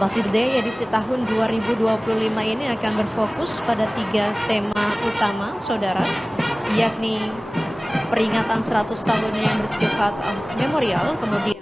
Masjid Day edisi tahun 2025 ini akan berfokus pada 3 tema utama, saudara, yakni peringatan 100 tahun yang bersifat memorial, kemudian